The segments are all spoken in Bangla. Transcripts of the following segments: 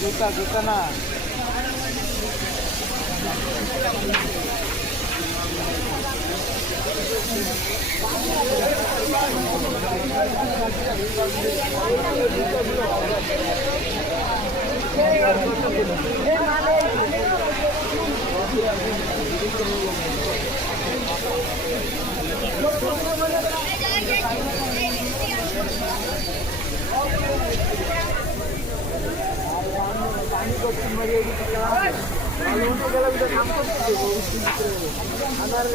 জুতা জুতা না পানি করতে মারিয়ে দিতে গেলাম কাম করতে আমার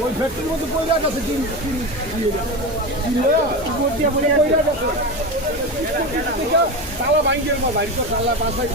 ওই ফ্যাক্টরির মধ্যে পয়লা আছে তালা ভাঙ্গের মা বাড়ি তো তালা বাসাই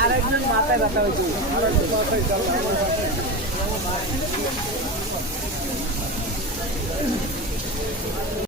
আর একজন মাথায় ব্যথা হয়েছে